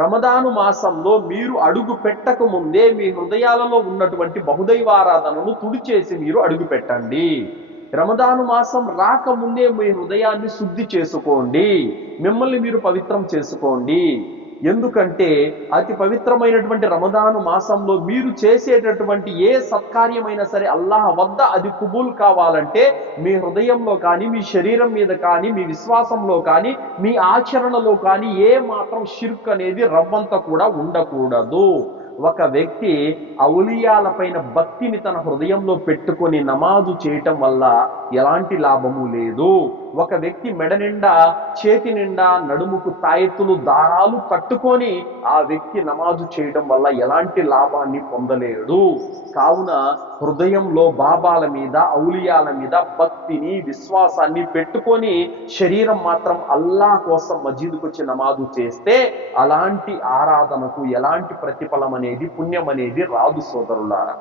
రమదాను మాసంలో మీరు అడుగు పెట్టక ముందే మీ హృదయాలలో ఉన్నటువంటి బహుదైవారాధనను తుడిచేసి మీరు అడుగు పెట్టండి. రమదాను మాసం రాకముందే మీ హృదయాన్ని శుద్ధి చేసుకోండి, మిమ్మల్ని మీరు పవిత్రం చేసుకోండి. ఎందుకంటే అతి పవిత్రమైనటువంటి రమదాను మాసంలో మీరు చేసేటటువంటి ఏ సత్కార్యమైనా సరే అల్లాహ్ వద్ద అది కుబూల్ కావాలంటే మీ హృదయంలో కానీ, మీ శరీరం మీద కానీ, మీ విశ్వాసంలో కానీ, మీ ఆచరణలో కానీ ఏ మాత్రం షిర్క్ అనేది రవ్వంత కూడా ఉండకూడదు. ఒక వ్యక్తి ఔలియాల పైన భక్తిని తన హృదయంలో పెట్టుకొని నమాజు చేయటం వల్ల ఎలాంటి లాభము లేదు. ఒక వ్యక్తి మెడ నిండా, చేతి నిండా, నడుముకు తాయెత్తులు, దారాలు కట్టుకొని ఆ వ్యక్తి నమాజు చేయడం వల్ల ఎలాంటి లాభాన్ని పొందలేడు. కావున హృదయంలో బాబాల మీద, ఔలియాల మీద భక్తిని, విశ్వాసాన్ని పెట్టుకొని శరీరం మాత్రం అల్లా కోసం మసీదుకు వచ్చి నమాజు చేస్తే అలాంటి ఆరాధనకు ఎలాంటి ప్రతిఫలం అనేది, పుణ్యం అనేది రాదు సోదరులారా.